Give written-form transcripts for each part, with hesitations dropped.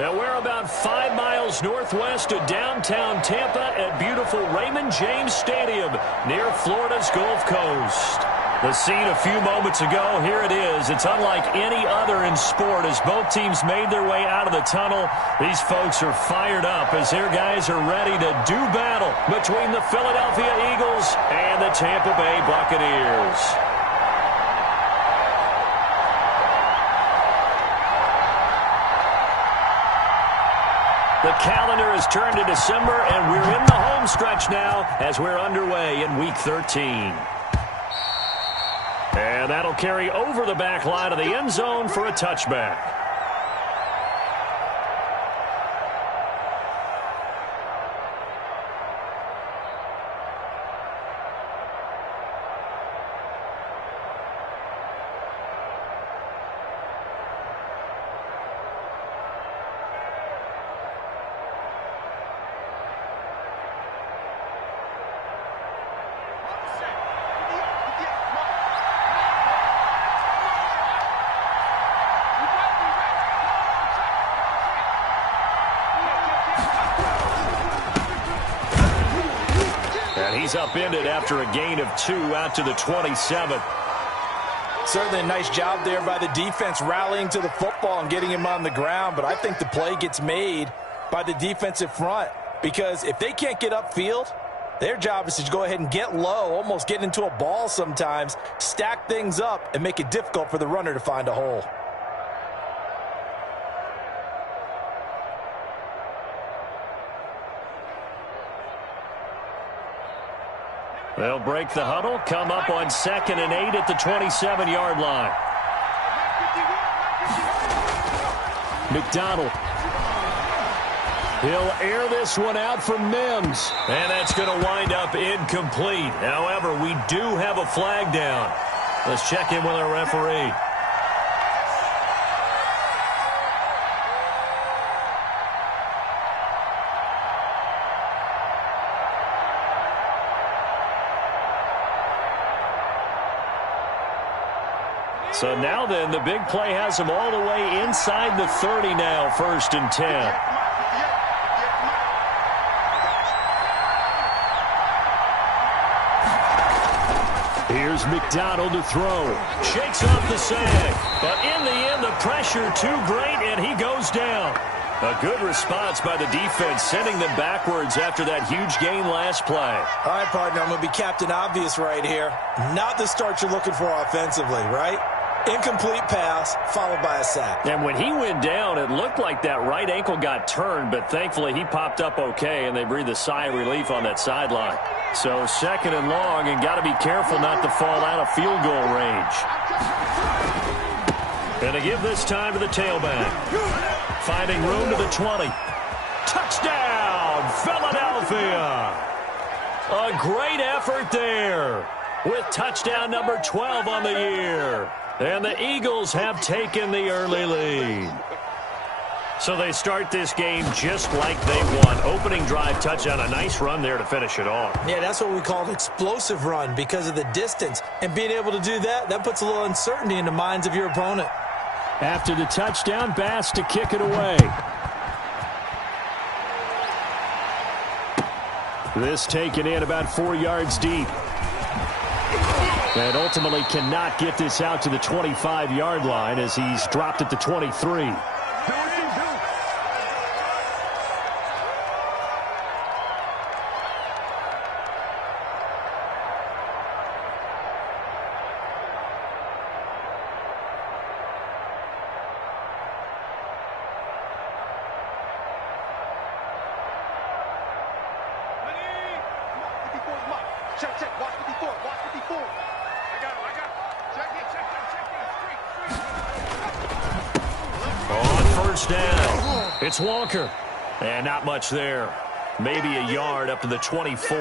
And we're about 5 miles northwest of downtown Tampa at beautiful Raymond James Stadium near Florida's Gulf Coast. The scene a few moments ago, here it is. It's unlike any other in sport as both teams made their way out of the tunnel. These folks are fired up as their guys are ready to do battle between the Philadelphia Eagles and the Tampa Bay Buccaneers. The calendar has turned to December, and we're in the home stretch now as we're underway in Week 13. And that'll carry over the back line of the end zone for a touchback. He's upended after a gain of 2 out to the 27. Certainly a nice job there by the defense rallying to the football and getting him on the ground, but I think the play gets made by the defensive front because if they can't get upfield, their job is to go ahead and get low, almost get into a ball sometimes, stack things up, and make it difficult for the runner to find a hole. They'll break the huddle, come up on 2nd and 8 at the 27-yard line. McDonald. He'll air this one out for Mims. And that's going to wind up incomplete. However, we do have a flag down. Let's check in with our referee. So now then, the big play has him all the way inside the 30 now, 1st and 10. Here's McDonald to throw. Shakes off the sag. But in the end, the pressure too great, and he goes down. A good response by the defense, sending them backwards after that huge gain last play. All right, partner, I'm going to be Captain Obvious right here. Not the start you're looking for offensively, right? Incomplete pass, followed by a sack. And when he went down, it looked like that right ankle got turned, but thankfully he popped up okay, and they breathed a sigh of relief on that sideline. So 2nd and long, and got to be careful not to fall out of field goal range. And to give this time to the tailback. Finding room to the 20. Touchdown, Philadelphia! A great effort there with touchdown number 12 on the year. And the Eagles have taken the early lead. So they start this game just like they won. Opening drive touchdown, a nice run there to finish it off. Yeah, that's what we call an explosive run because of the distance. And being able to do that, that puts a little uncertainty in the minds of your opponent. After the touchdown, Bass to kick it away. This taken in about 4 yards deep. And ultimately cannot get this out to the 25-yard line as he's dropped at the 23. Down. It's Walker. And not much there. Maybe a yard up to the 24.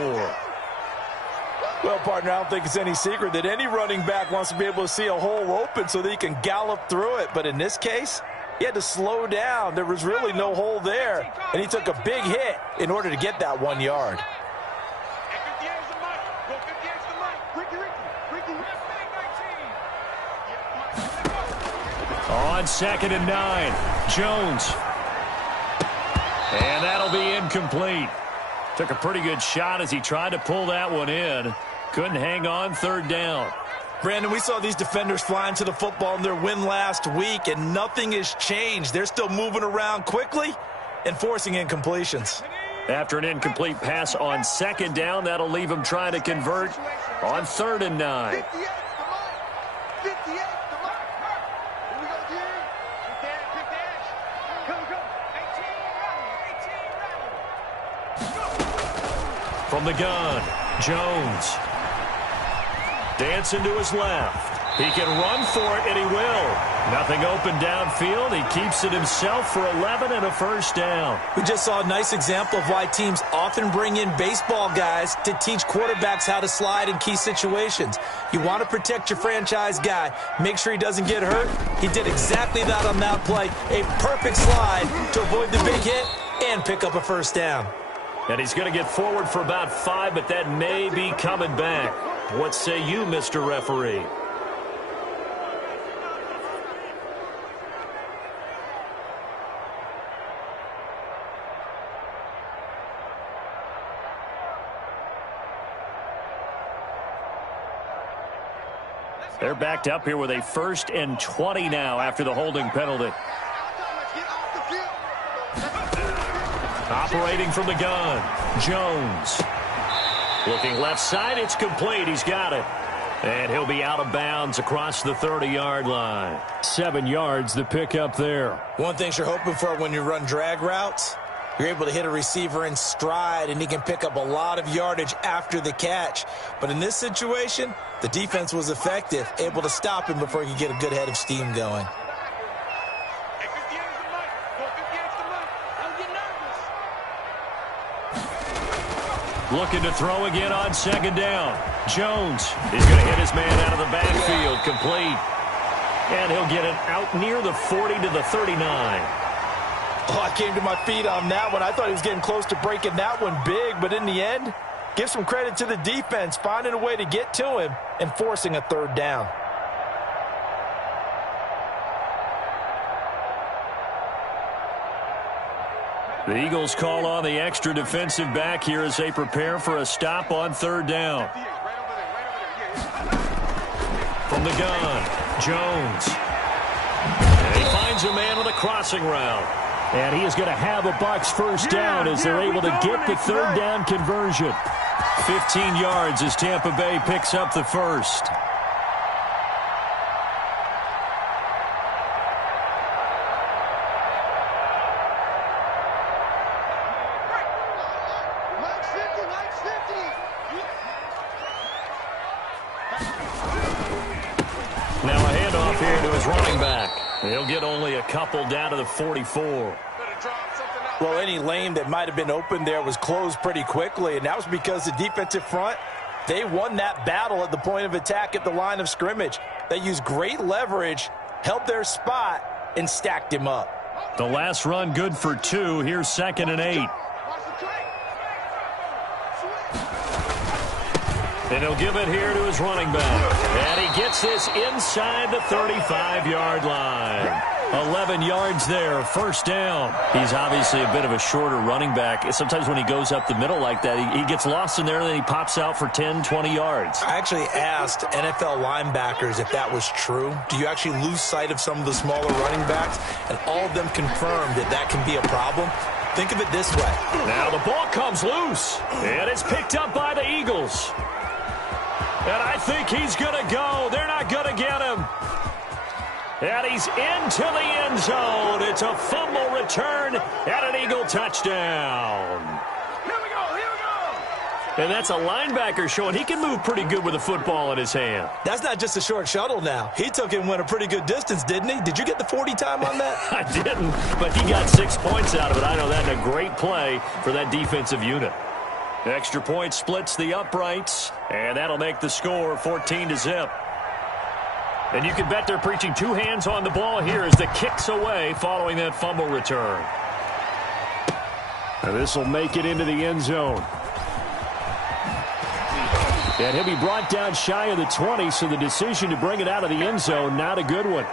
Well, partner, I don't think it's any secret that any running back wants to be able to see a hole open so that he can gallop through it. But in this case, he had to slow down. There was really no hole there. And he took a big hit in order to get that 1 yard. On 2nd and 9, Jones. incomplete. Took a pretty good shot as he tried to pull that one in. Couldn't hang on third down. Brandon, we saw these defenders flying to the football in their win last week, and nothing has changed. They're still moving around quickly and forcing incompletions. After an incomplete pass on second down, that'll leave him trying to convert on 3rd and 9. From the gun, Jones. Dancing to his left. He can run for it, and he will. Nothing open downfield. He keeps it himself for 11 and a first down. We just saw a nice example of why teams often bring in baseball guys to teach quarterbacks how to slide in key situations. You want to protect your franchise guy. Make sure he doesn't get hurt. He did exactly that on that play. A perfect slide to avoid the big hit and pick up a first down. And he's going to get forward for about 5, but that may be coming back. What say you, Mr. Referee? They're backed up here with a 1st and 20 now after the holding penalty. Operating from the gun, Jones. Looking left side, it's complete. He's got it. And he'll be out of bounds across the 30-yard line. 7 yards the pickup there. One thing you're hoping for when you run drag routes, you're able to hit a receiver in stride, and he can pick up a lot of yardage after the catch. But in this situation, the defense was effective, able to stop him before he could get a good head of steam going. Looking to throw again on 2nd down. Jones is going to hit his man out of the backfield. Complete. And he'll get it out near the 40 to the 39. Oh, I came to my feet on that one. I thought he was getting close to breaking that one big, but in the end, give some credit to the defense, finding a way to get to him and forcing a 3rd down. The Eagles call on the extra defensive back here as they prepare for a stop on 3rd down. From the gun, Jones. And he finds a man with a crossing route. And he is going to have a Bucs first down as they're able to get the 3rd down conversion. 15 yards as Tampa Bay picks up the first. Now a handoff here to his running back. He'll get only a couple down to the 44. Well, any lane that might have been open there was closed pretty quickly, and that was because the defensive front, they won that battle at the point of attack at the line of scrimmage. They used great leverage, held their spot, and stacked him up. The last run good for 2. Here's 2nd and 8. And he'll give it here to his running back. And he gets this inside the 35-yard line. 11 yards there, first down. He's obviously a bit of a shorter running back. Sometimes when he goes up the middle like that, he gets lost in there, and then he pops out for 10, 20 yards. I actually asked NFL linebackers if that was true. Do you actually lose sight of some of the smaller running backs? And all of them confirmed that that can be a problem. Think of it this way. Now the ball comes loose, and it's picked up by the Eagles. And I think he's going to go. They're not going to get him. And he's into the end zone. It's a fumble return and an Eagle touchdown. Here we go. And that's a linebacker showing he can move pretty good with a football in his hand. That's not just a short shuttle now. He took it and went a pretty good distance, didn't he? Did you get the 40 time on that? I didn't, but he got 6 points out of it. I know that's a great play for that defensive unit. Extra point splits the uprights, and that'll make the score 14-0. And you can bet they're preaching 2 hands on the ball here as the kick's away following that fumble return. And this will make it into the end zone. And he'll be brought down shy of the 20, so the decision to bring it out of the end zone, not a good one.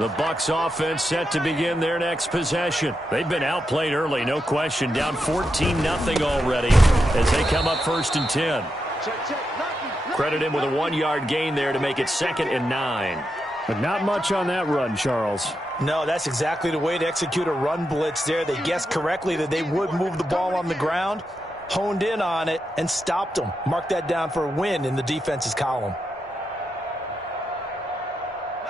The Bucs offense set to begin their next possession. They've been outplayed early, no question. Down 14-0 already as they come up 1st and 10. Credit him with a 1-yard gain there to make it 2nd and 9. But not much on that run, Charles. No, that's exactly the way to execute a run blitz there. They guessed correctly that they would move the ball on the ground, honed in on it, and stopped them. Mark that down for a win in the defense's column.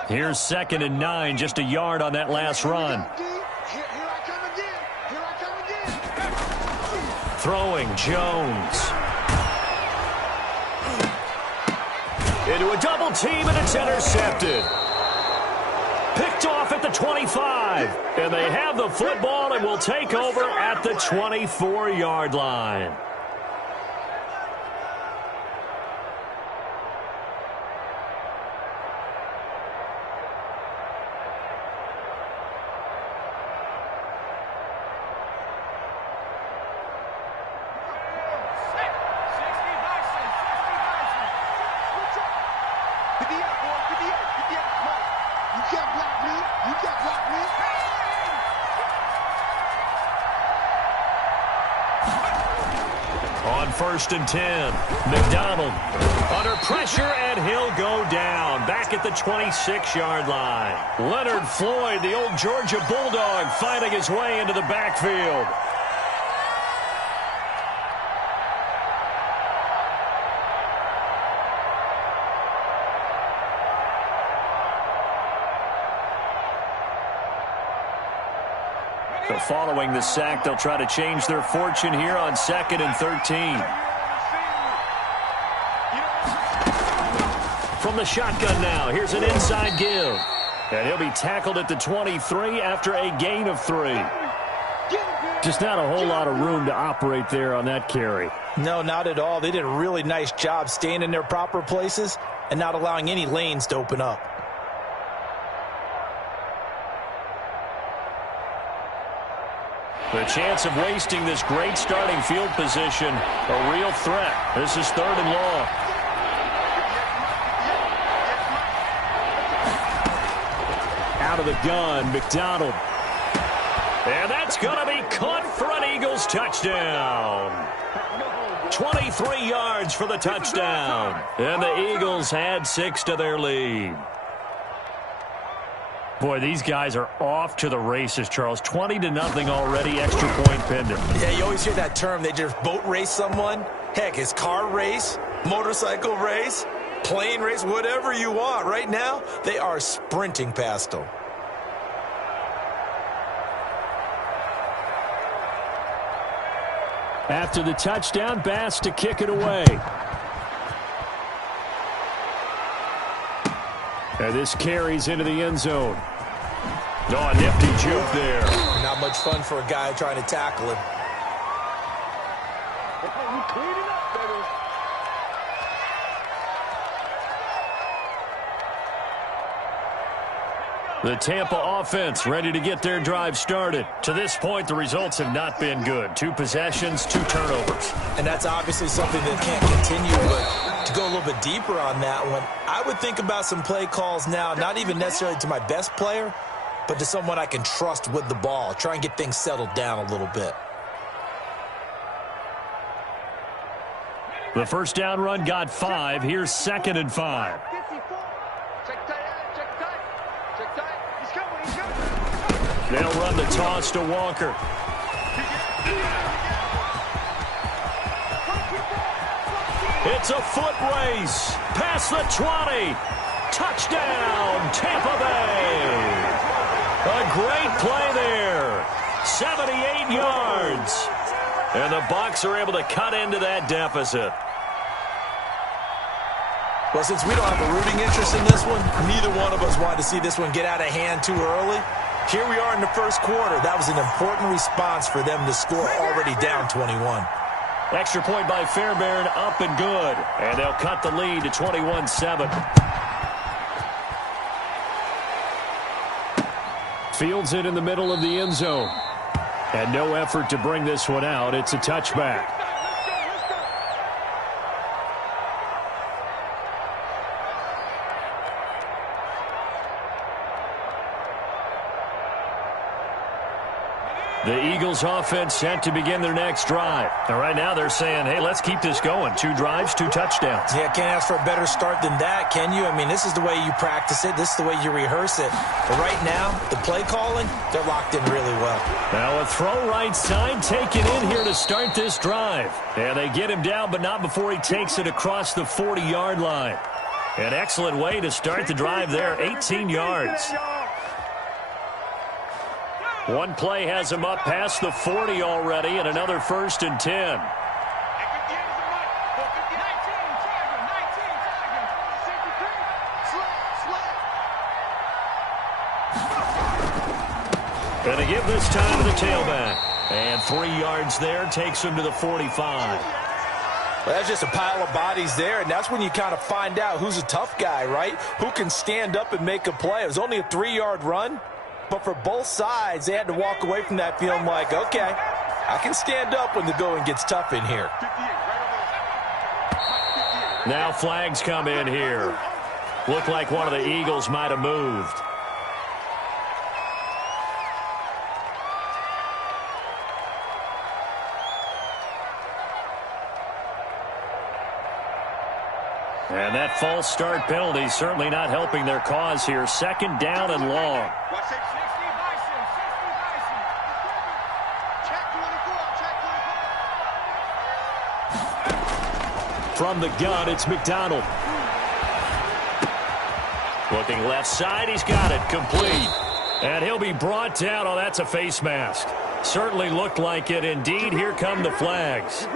Here's 2nd and 9, just a yard on that last run. Throwing, Jones. Into a double team, and it's intercepted. Picked off at the 25. And they have the football and will take over at the 24-yard line. On 1st and 10, McDonald under pressure, and he'll go down back at the 26-yard line. Leonard Floyd, the old Georgia Bulldog, finding his way into the backfield. So following the sack, they'll try to change their fortune here on 2nd and 13. From the shotgun now, here's an inside give. And he'll be tackled at the 23 after a gain of 3. Just not a whole lot of room to operate there on that carry. No, not at all. They did a really nice job staying in their proper places and not allowing any lanes to open up. The chance of wasting this great starting field position, a real threat. This is 3rd and long. Out of the gun, McDonald. And that's going to be caught for an Eagles touchdown. 23 yards for the touchdown. And the Eagles add 6 to their lead. Boy, these guys are off to the races, Charles. 20-0 already, extra point pending. Yeah, you always hear that term. They just boat race someone. Heck, it's car race, motorcycle race, plane race, whatever you want. Right now, they are sprinting past them. After the touchdown, Bass to kick it away. And this carries into the end zone. Oh, a nifty juke there. Not much fun for a guy trying to tackle him. The Tampa offense ready to get their drive started. To this point, the results have not been good. 2 possessions, 2 turnovers. And that's obviously something that can't continue, but to go a little bit deeper on that one, I would think about some play calls now, not even necessarily to my best player, but to someone I can trust with the ball. Try and get things settled down a little bit. The first down run got 5. Here's 2nd and 5. They'll run the toss to Walker. It's a foot race. Past the 20. Touchdown, Tampa Bay. A great play there. 78 yards. And the Bucs are able to cut into that deficit. Well, since we don't have a rooting interest in this one, neither one of us wanted to see this one get out of hand too early. Here we are in the first quarter. That was an important response for them to score already down 21. Extra point by Fairbairn, up and good. And they'll cut the lead to 21-7. Fields it in the middle of the end zone. And no effort to bring this one out. It's a touchback. The Eagles offense set to begin their next drive. And right now they're saying, hey, let's keep this going. 2 drives, 2 touchdowns. Yeah, can't ask for a better start than that, can you? I mean, this is the way you practice it. This is the way you rehearse it. But right now, the play calling, they're locked in really well. Now a throw right side taken in here to start this drive. And they get him down, but not before he takes it across the 40-yard line. An excellent way to start the drive there, 18 yards. One play has him up past the 40 already, and another 1st and 10. Going to give this time to the tailback. And 3 yards there takes him to the 45. Well, that's just a pile of bodies there, and that's when you kind of find out who's a tough guy, right? Who can stand up and make a play. It was only a 3-yard run. But for both sides, they had to walk away from that feeling like, okay, I can stand up when the going gets tough in here. Now flags come in here. Looked like one of the Eagles might have moved. And that false start penalty certainly not helping their cause here. 2nd down and long. From the gun, it's McDonald. Looking left side, he's got it, complete. And he'll be brought down. Oh, that's a face mask. Certainly looked like it. Indeed, here come the flags.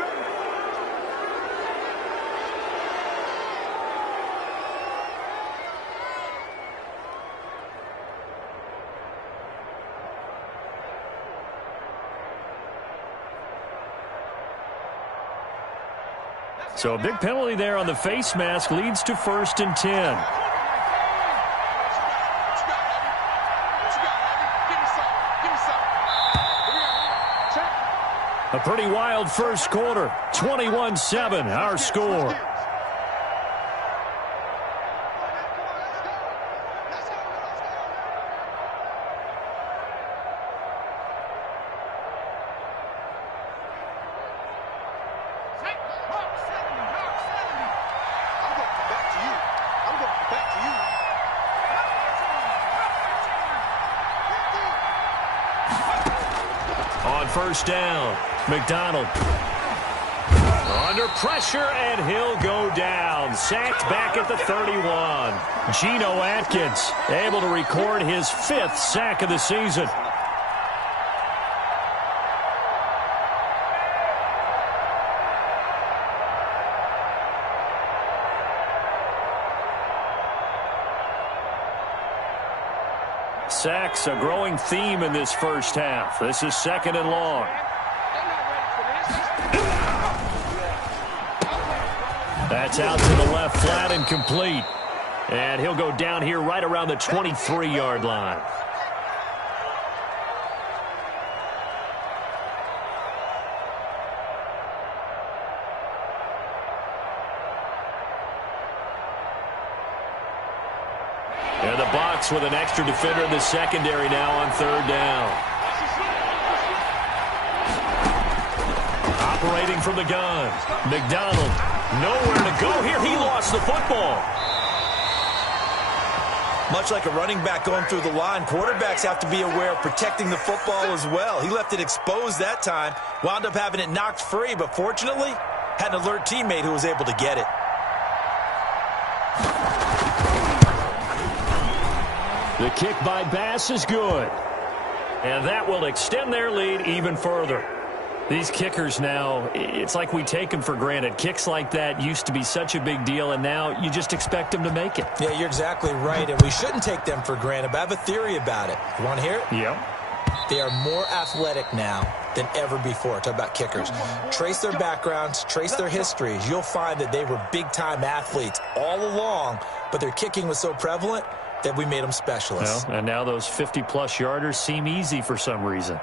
So a big penalty there on the face mask leads to 1st and 10. A pretty wild first quarter. 21-7, our score. On 1st down, McDonald. Under pressure, and he'll go down. Sacked back at the 31. Geno Atkins able to record his 5th sack of the season. Sacks, a growing theme in this first half. This is 2nd and long. That's out to the left, flat and complete. And he'll go down here right around the 23-yard line. And the Bucs with an extra defender in the secondary now on 3rd down. Operating from the gun. McDonald, nowhere to go here. He lost the football. Much like a running back going through the line, quarterbacks have to be aware of protecting the football as well. He left it exposed that time, wound up having it knocked free, but fortunately, had an alert teammate who was able to get it. The kick by Bass is good. And that will extend their lead even further. These kickers now, it's like we take them for granted. Kicks like that used to be such a big deal, and now you just expect them to make it. Yeah, you're exactly right, and we shouldn't take them for granted, but I have a theory about it. You want to hear it? Yeah. They are more athletic now than ever before. Talk about kickers. Trace their backgrounds, trace their histories. You'll find that they were big-time athletes all along, but their kicking was so prevalent that we made them specialists. Well, and now those 50-plus yarders seem easy for some reason.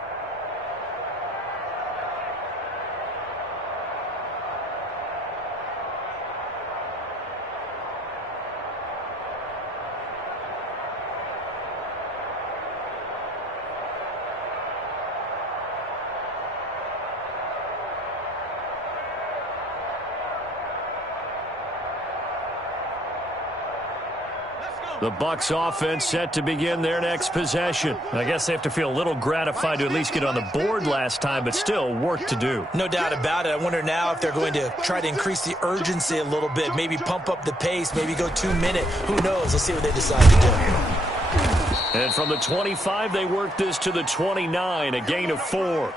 The Bucs offense set to begin their next possession. I guess they have to feel a little gratified to at least get on the board last time, but still work to do. No doubt about it. I wonder now if they're going to try to increase the urgency a little bit, maybe pump up the pace, maybe go 2 minute. Who knows? Let's see what they decide to do. And from the 25, they work this to the 29, a gain of 4.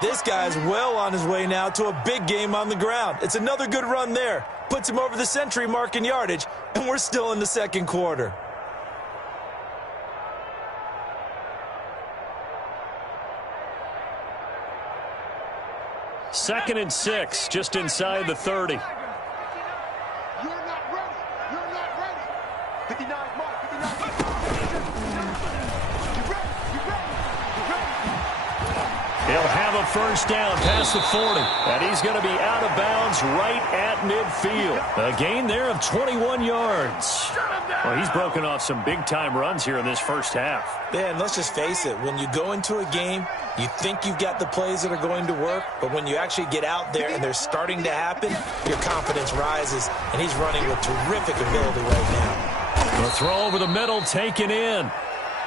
This guy's well on his way now to a big game on the ground. It's another good run there. Puts him over the century mark in yardage, and we're still in the second quarter. Second and 6, just inside the 30. You're not ready. You're not ready. 59 mark. 59 mark. You ready? You ready? You ready? He'll have a first down past the 40. And he's going to be out of bounds right at midfield. A gain there of 21 yards. Well, he's broken off some big-time runs here in this first half. Yeah, and let's just face it. When you go into a game, you think you've got the plays that are going to work, but when you actually get out there and they're starting to happen, your confidence rises, and he's running with terrific ability right now. The throw over the middle taken in.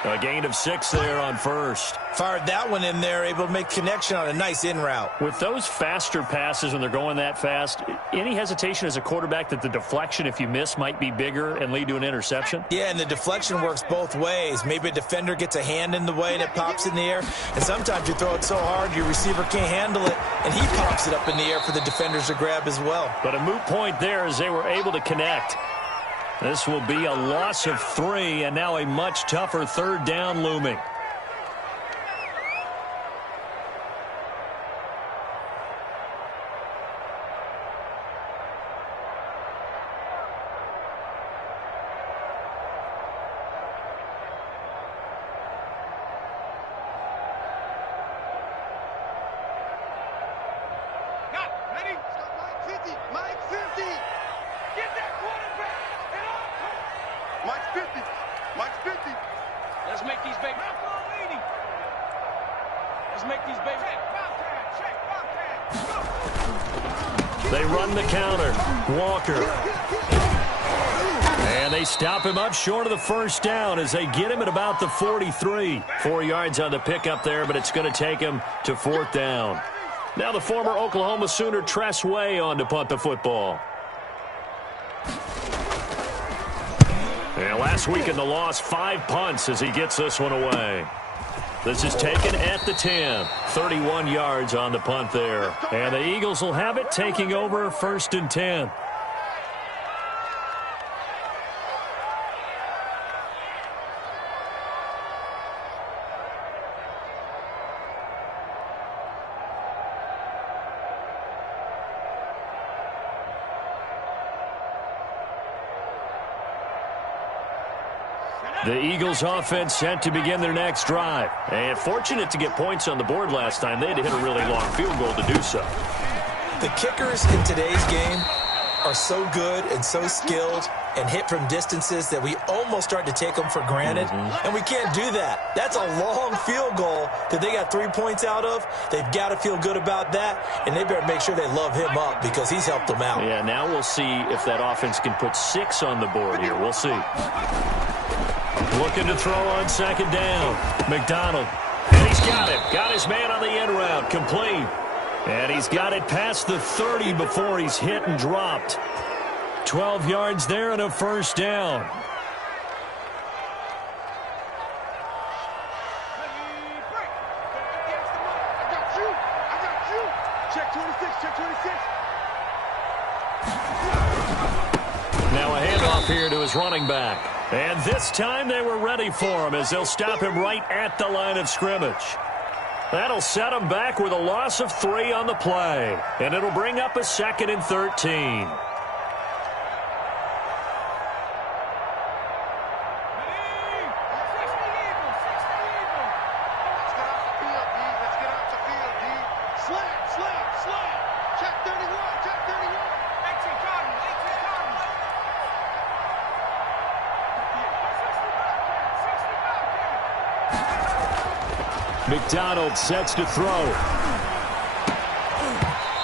A gain of 6 there on first. Fired that one in there, able to make connection on a nice in route. With those faster passes when they're going that fast, any hesitation as a quarterback that the deflection, if you miss, might be bigger and lead to an interception? Yeah, and the deflection works both ways. Maybe a defender gets a hand in the way and it pops in the air, and sometimes you throw it so hard your receiver can't handle it, and he pops it up in the air for the defenders to grab as well. But a moot point there as they were able to connect. This will be a loss of 3, and now a much tougher third down looming. Ready? Mike 50. Mike 50. Get that quarterback. Mike's 50. Mike's 50. Let's make these babies. Let's make these babies. They run the counter. Walker. And they stop him up short of the first down as they get him at about the 43. 4 yards on the pickup there, but it's going to take him to 4th down. Now the former Oklahoma Sooner Tress Way on to punt the football. And last week in the loss, 5 punts as he gets this one away. This is taken at the 10. 31 yards on the punt there. And the Eagles will have it, taking over 1st and 10. The Eagles offense set to begin their next drive. And fortunate to get points on the board last time. They had to hit a really long field goal to do so. The kickers in today's game are so good and so skilled and hit from distances that we almost start to take them for granted. And we can't do that. That's a long field goal that they got 3 points out of. They've got to feel good about that, and they better make sure they love him up because he's helped them out. Yeah, now we'll see if that offense can put 6 on the board here. We'll see. Looking to throw on 2nd down. McDonald. And he's got it. Got his man on the end route. Complete. And he's got it past the 30 before he's hit and dropped. 12 yards there and a first down. Check 26. Check 26. Now a handoff here to his running back. And this time they were ready for him as they'll stop him right at the line of scrimmage. That'll set him back with a loss of 3 on the play. And it'll bring up a 2nd and 13. McDonald sets to throw.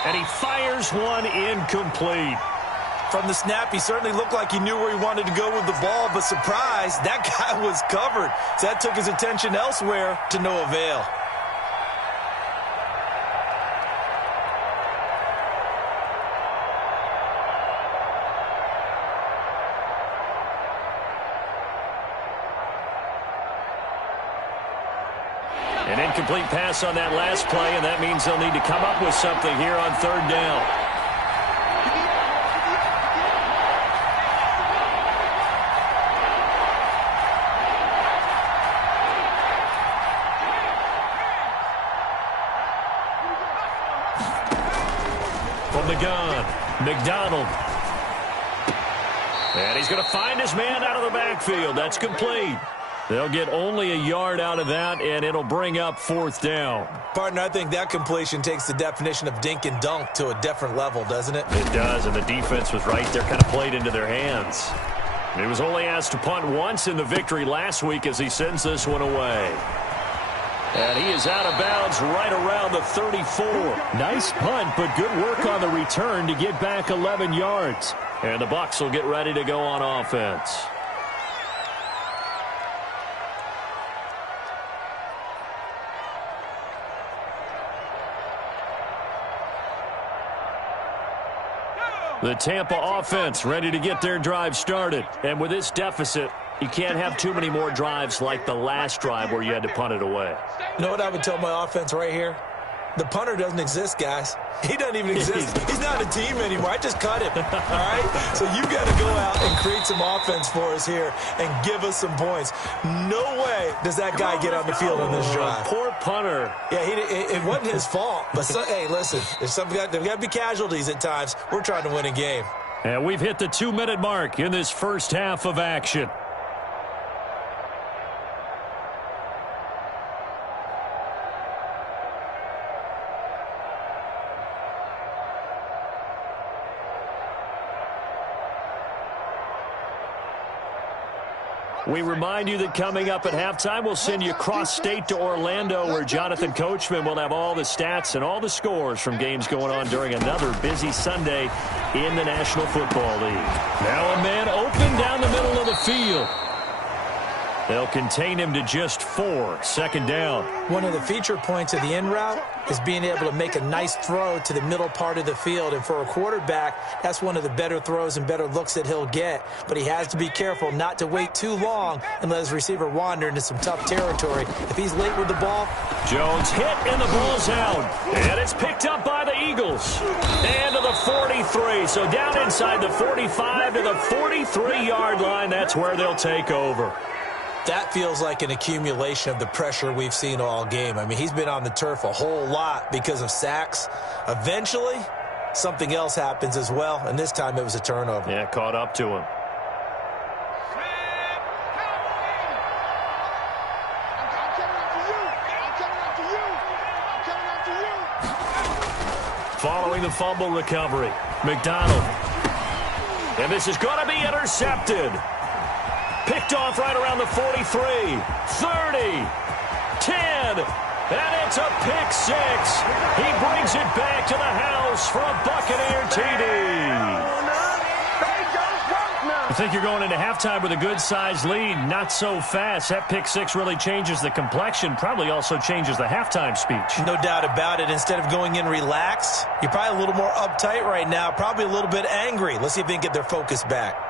And he fires one incomplete. From the snap, he certainly looked like he knew where he wanted to go with the ball, but surprise, that guy was covered. So that took his attention elsewhere to no avail. An incomplete pass on that last play, and that means they'll need to come up with something here on third down. From the gun, McDonald. And he's going to find his man out of the backfield. That's complete. They'll get only a yard out of that, and it'll bring up fourth down. Partner, I think that completion takes the definition of dink and dunk to a different level, doesn't it? It does, and the defense was right there, kind of played into their hands. He was only asked to punt once in the victory last week as he sends this one away. And he is out of bounds right around the 34. Nice punt, but good work on the return to get back 11 yards. And the Bucs will get ready to go on offense. The Tampa offense ready to get their drive started. And with this deficit, you can't have too many more drives like the last drive where you had to punt it away. You know what I would tell my offense right here? The punter doesn't exist, guys. He doesn't even exist. He's not a team anymore. I just cut him, all right? So you got to go out and create some offense for us here and give us some points. No way does that guy get on the field on this drive. Poor punter. Yeah, it wasn't his fault. But, hey, listen, there's got to be casualties at times. We're trying to win a game. And we've hit the 2-minute mark in this first half of action. We remind you that coming up at halftime, we'll send you cross-state to Orlando, where Jonathan Coachman will have all the stats and all the scores from games going on during another busy Sunday in the National Football League. Now a man open down the middle of the field. They'll contain him to just 4. Second down. One of the feature points of the in route is being able to make a nice throw to the middle part of the field. And for a quarterback, that's one of the better throws and better looks that he'll get. But he has to be careful not to wait too long and let his receiver wander into some tough territory. If he's late with the ball. Jones hit and the ball's out. And it's picked up by the Eagles. And to the 43. So down inside the 45 to the 43-yard line. That's where they'll take over. That feels like an accumulation of the pressure we've seen all game. I mean, he's been on the turf a whole lot because of sacks. Eventually, something else happens as well, and this time it was a turnover. Yeah, caught up to him. Following the fumble recovery, McDonald. And this is going to be intercepted. Picked off right around the 43, 30, 10, and it's a pick 6. He brings it back to the house for a Buccaneer TD. I think you're going into halftime with a good-sized lead, not so fast. That pick 6 really changes the complexion, probably also changes the halftime speech. No doubt about it. Instead of going in relaxed, you're probably a little more uptight right now, probably a little bit angry. Let's see if they can get their focus back.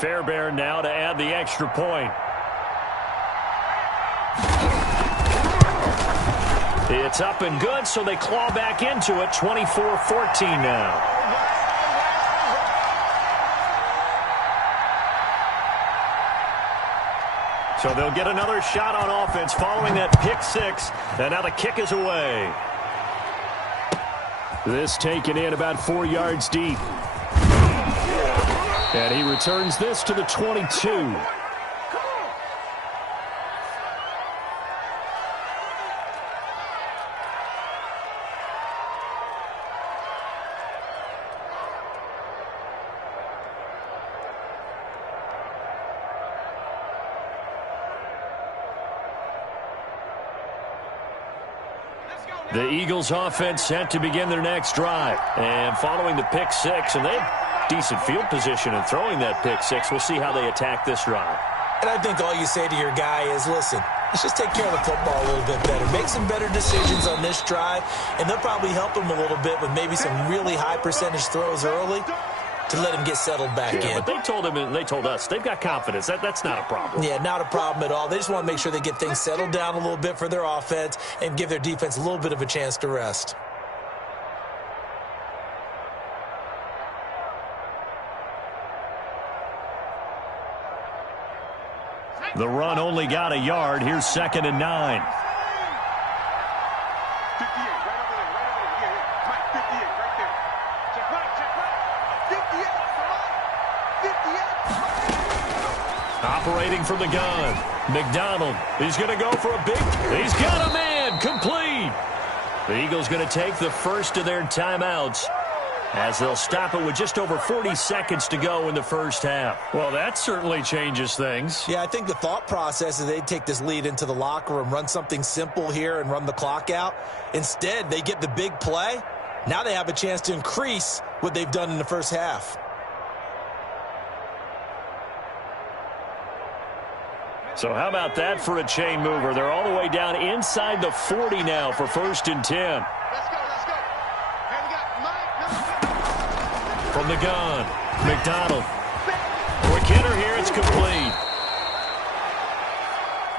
Fairbairn now to add the extra point. It's up and good, so they claw back into it. 24-14 now. So they'll get another shot on offense following that pick six. And now the kick is away. This taken in about 4 yards deep. And he returns this to the 22. The Eagles offense set to begin their next drive. And following the pick six, and they have decent field position in throwing that pick six. We'll see how they attack this drive. And I think all you say to your guy is, listen, let's just take care of the football a little bit better. Make some better decisions on this drive, and they'll probably help him a little bit with maybe some really high percentage throws early to let him get settled back in. But they told him and they told us they've got confidence. That's not a problem. Yeah, not a problem at all. They just want to make sure they get things settled down a little bit for their offense and give their defense a little bit of a chance to rest. The run only got a yard. Here's 2nd and 9. 58, right over there, right over there. Yeah, Mike, 58, right there. Check right, check right. 58, Operating from the gun. McDonald. He's going to go for a big. He's got a man. Complete. The Eagles going to take the first of their timeouts, as they'll stop it with just over 40 seconds to go in the first half. Well, that certainly changes things. Yeah, I think the thought process is they'd take this lead into the locker room, run something simple here and run the clock out. Instead, they get the big play. Now they have a chance to increase what they've done in the first half. So how about that for a chain mover? They're all the way down inside the 40 now for 1st and 10. Let's go, let's go. Hey, we got Mike. From the gun, McDonald. Quick hitter here, it's complete.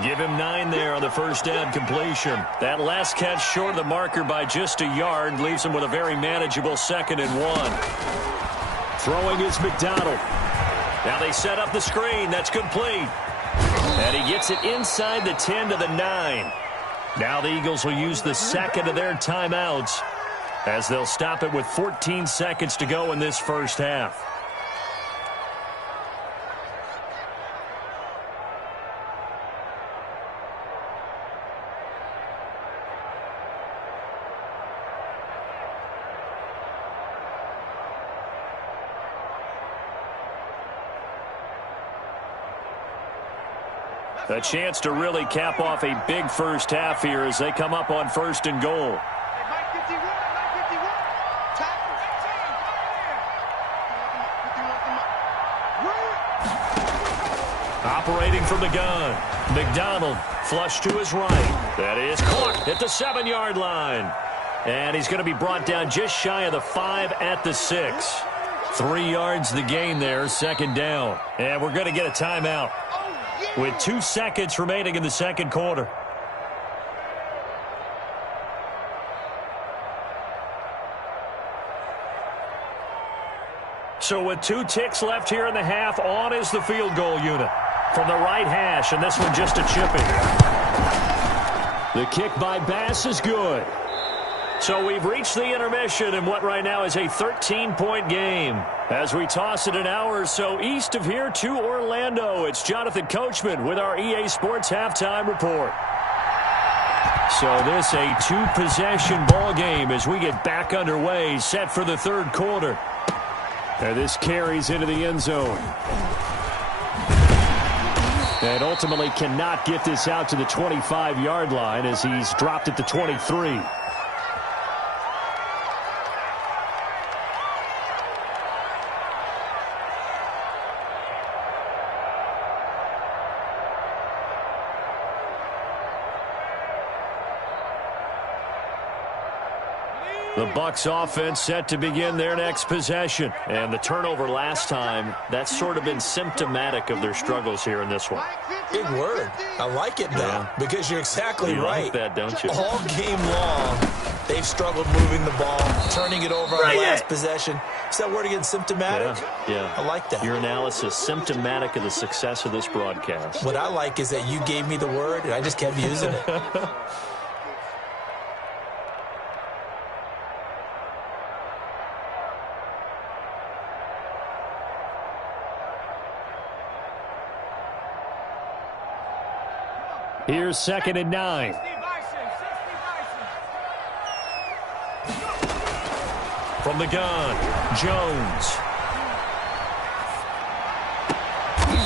Give him 9 there on the first down completion. That last catch short of the marker by just a yard leaves him with a very manageable 2nd and 1. Throwing is McDonald. Now they set up the screen. That's complete. And he gets it inside the 10 to the 9. Now the Eagles will use the second of their timeouts, as they'll stop it with 14 seconds to go in this first half. A chance to really cap off a big first half here as they come up on 1st and goal. Hey, Mike 51, Mike 51. Tackle. 51, Operating from the gun, McDonald flush to his right. That is caught at the 7-yard line. And he's going to be brought down just shy of the 5 at the 6. 3 yards the gain there, 2nd down. And we're going to get a timeout with 2 seconds remaining in the second quarter. So with 2 ticks left here in the half, on is the field goal unit from the right hash, and this one just a chipping. The kick by Bass is good. So we've reached the intermission in what right now is a 13-point game. As we toss it an hour or so east of here to Orlando, it's Jonathan Coachman with our EA Sports Halftime Report. So this a 2-possession ball game as we get back underway, set for the 3rd quarter. And this carries into the end zone. And ultimately cannot get this out to the 25-yard line as he's dropped at the 23. The Bucs offense set to begin their next possession. And the turnover last time, that's sort of been symptomatic of their struggles here in this one. Big word. I like it now because you're exactly right. You like that, don't you? All game long, they've struggled moving the ball, turning it over on the last possession. Is that word again, symptomatic? Yeah. I like that. Your analysis, symptomatic of the success of this broadcast. What I like is that you gave me the word, and I just kept using it. Here's 2nd and 9. From the gun, Jones.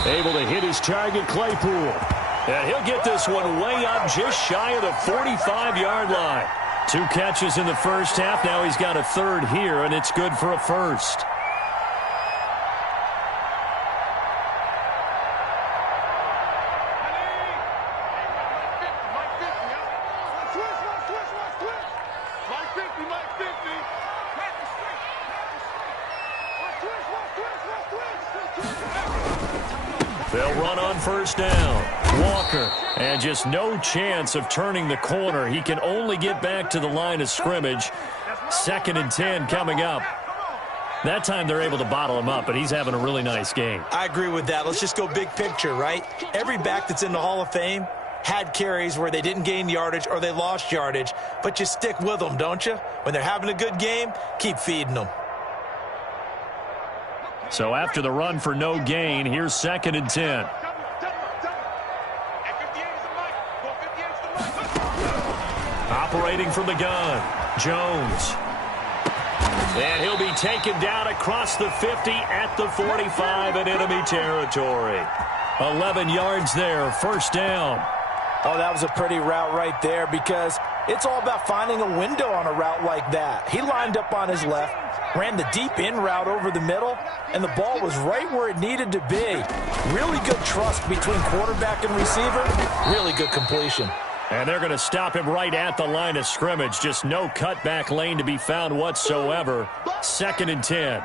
Able to hit his target, Claypool. And he'll get this one way up just shy of the 45-yard line. 2 catches in the first half. Now he's got a third here, and it's good for a first. They'll run on first down. Walker. And just no chance of turning the corner. He can only get back to the line of scrimmage. 2nd and 10 coming up. That time they're able to bottle him up, but he's having a really nice game. I agree with that. Let's just go big picture, right? Every back that's in the Hall of Fame had carries where they didn't gain yardage or they lost yardage, but you stick with them, don't you? When they're having a good game, keep feeding them. So after the run for no gain, here's 2nd and 10. Operating from the gun, Jones. And he'll be taken down across the 50 at the 45 in enemy territory. 11 yards there, first down. Oh, that was a pretty route right there because it's all about finding a window on a route like that. He lined up on his left, ran the deep in route over the middle, and the ball was right where it needed to be. Really good trust between quarterback and receiver. Really good completion. And they're going to stop him right at the line of scrimmage. Just no cutback lane to be found whatsoever. 2nd and 10.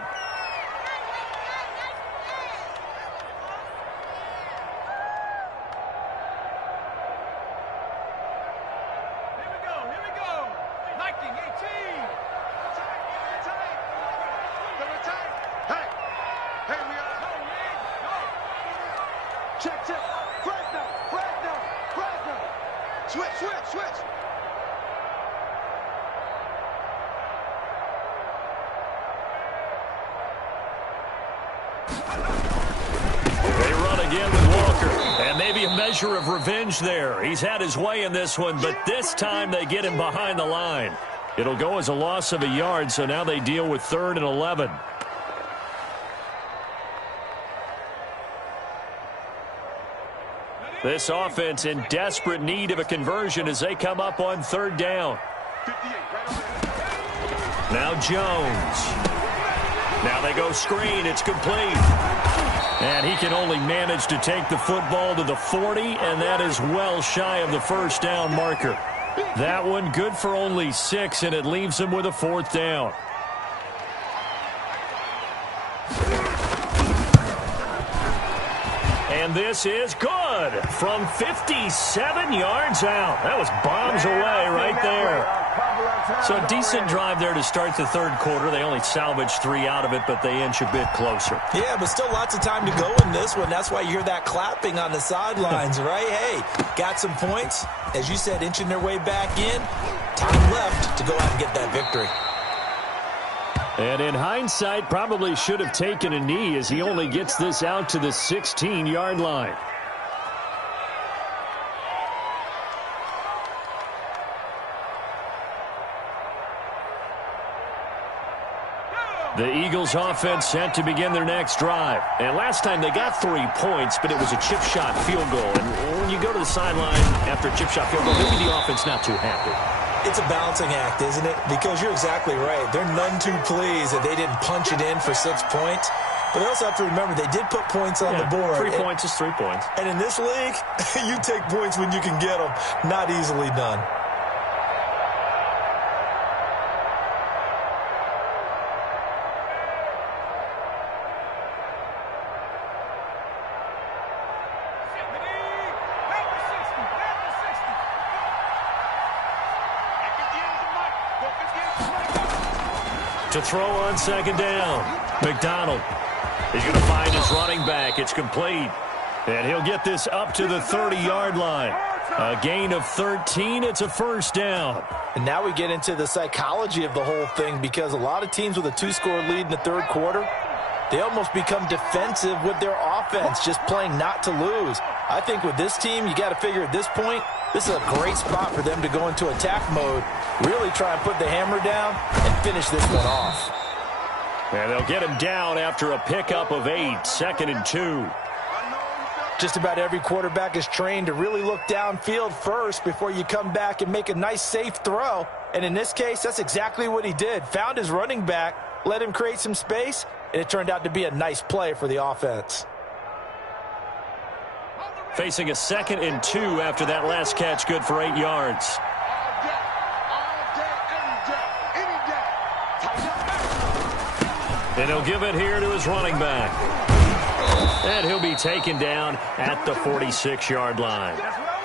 They run again with Walker. And maybe a measure of revenge there. He's had his way in this one, but this time they get him behind the line. It'll go as a loss of a yard, so now they deal with 3rd and 11. This offense in desperate need of a conversion as they come up on 3rd down. Now Jones. Now they go screen. It's complete. And he can only manage to take the football to the 40, and that is well shy of the first down marker. That one good for only 6, and it leaves him with a 4th down. And this is good from 57 yards out. That was bombs away right there. So a decent drive there to start the 3rd quarter. They only salvaged 3 out of it, but they inch a bit closer. Yeah, but still lots of time to go in this one. That's why you hear that clapping on the sidelines, right? Hey, got some points. As you said, inching their way back in. Time left to go out and get that victory. And in hindsight, probably should have taken a knee as he only gets this out to the 16-yard line. The Eagles offense set to begin their next drive. And last time they got 3 points, but it was a chip shot field goal. And when you go to the sideline after a chip shot field goal, maybe the offense not too happy. It's a balancing act, isn't it? Because you're exactly right. They're none too pleased that they didn't punch it in for 6 points. But they also have to remember they did put points on the board. 3 points is 3 points. And in this league, you take points when you can get them. Not easily done. To throw on second down. McDonald. He's going to find his running back. It's complete. And he'll get this up to the 30-yard line. A gain of 13. It's a first down. And now we get into the psychology of the whole thing, because a lot of teams with a 2-score lead in the third quarter, they almost become defensive with their offense, just playing not to lose. I think with this team, you got to figure at this point, this is a great spot for them to go into attack mode, really try and put the hammer down and finish this one off. And they'll get him down after a pickup of 8, 2nd and 2. Just about every quarterback is trained to really look downfield first before you come back and make a nice, safe throw. And in this case, that's exactly what he did. Found his running back, let him create some space, and it turned out to be a nice play for the offense. Facing a 2nd and 2 after that last catch, good for 8 yards. And he'll give it here to his running back. And he'll be taken down at the 46-yard line.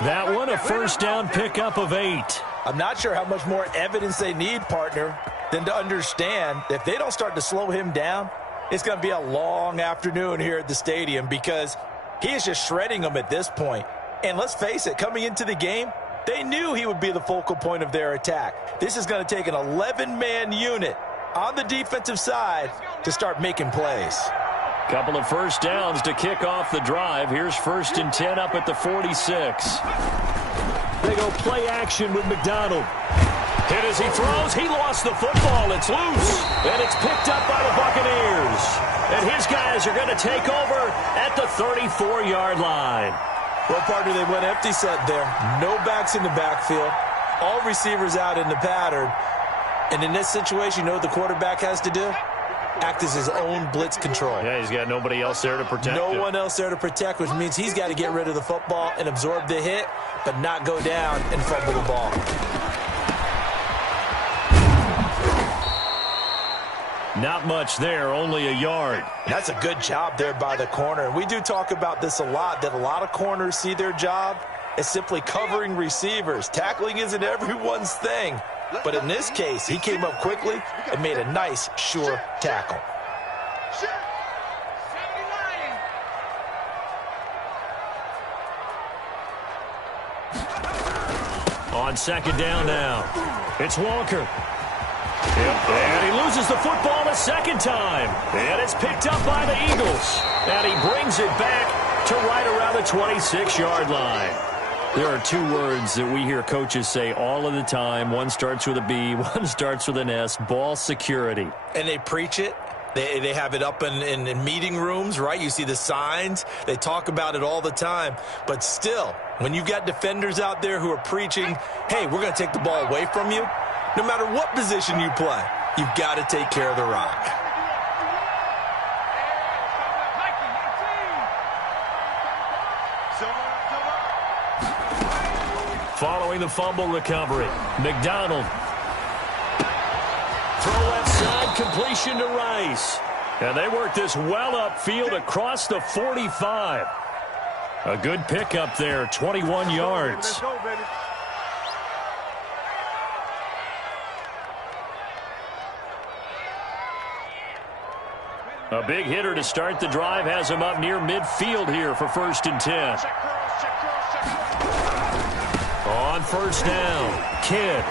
That one, a first down pickup of 8. I'm not sure how much more evidence they need, partner, than to understand that if they don't start to slow him down, it's going to be a long afternoon here at the stadium, because he is just shredding them at this point. And let's face it, coming into the game, they knew he would be the focal point of their attack. This is going to take an 11-man unit on the defensive side to start making plays. Couple of first downs to kick off the drive. Here's 1st and 10 up at the 46. They go play action with McDonald. Hit as he throws. He lost the football. It's loose. And it's picked up by the Buccaneers. And his guys are going to take over at the 34-yard line. Well, partner, they went empty set there. No backs in the backfield. All receivers out in the pattern. And in this situation, you know what the quarterback has to do? Act as his own blitz control. Yeah, he's got nobody else there to protect him. No one else there to protect, which means he's got to get rid of the football and absorb the hit, but not go down and fumble the ball. Not much there, only a yard. That's a good job there by the corner. And we do talk about this a lot, that a lot of corners see their job as simply covering receivers. Tackling isn't everyone's thing. But in this case, he came up quickly and made a nice, sure tackle. On second down now, it's Walker. And he loses the football a second time. And it's picked up by the Eagles. And he brings it back to right around the 26-yard line. There are 2 words that we hear coaches say all of the time. One starts with a B, one starts with an S, ball security. And they preach it. They have it up in meeting rooms, right? You see the signs. They talk about it all the time. But still, when you've got defenders out there who are preaching, hey, we're going to take the ball away from you, no matter what position you play, you've got to take care of the rock. Following the fumble recovery, McDonald. Throw left side, completion to Rice. And they work this well upfield across the 45. A good pickup there, 21 yards. A big hitter to start the drive has him up near midfield here for 1st and 10. On first down, Kidd.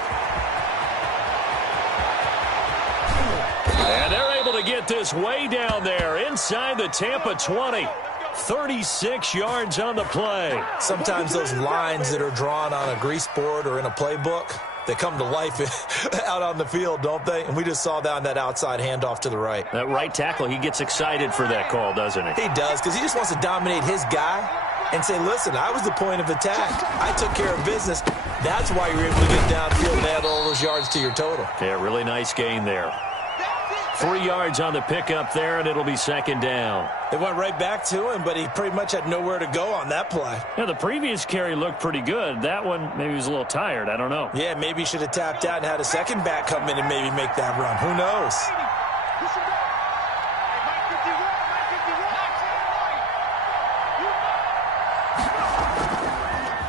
And they're able to get this way down there inside the Tampa 20. 36 yards on the play. Sometimes those lines that are drawn on a grease board or in a playbook, they come to life out on the field, don't they? And we just saw that on that outside handoff to the right. That right tackle, he gets excited for that call, doesn't he? He does, because he just wants to dominate his guy and say, listen, I was the point of attack. I took care of business. That's why you're able to get downfield and add all those yards to your total. Yeah, really nice gain there. 3 yards on the pickup there, and it'll be second down. It went right back to him, but he pretty much had nowhere to go on that play. Yeah, the previous carry looked pretty good. That one, maybe he was a little tired. I don't know. Yeah, maybe he should have tapped out and had a second back come in and maybe make that run. Who knows?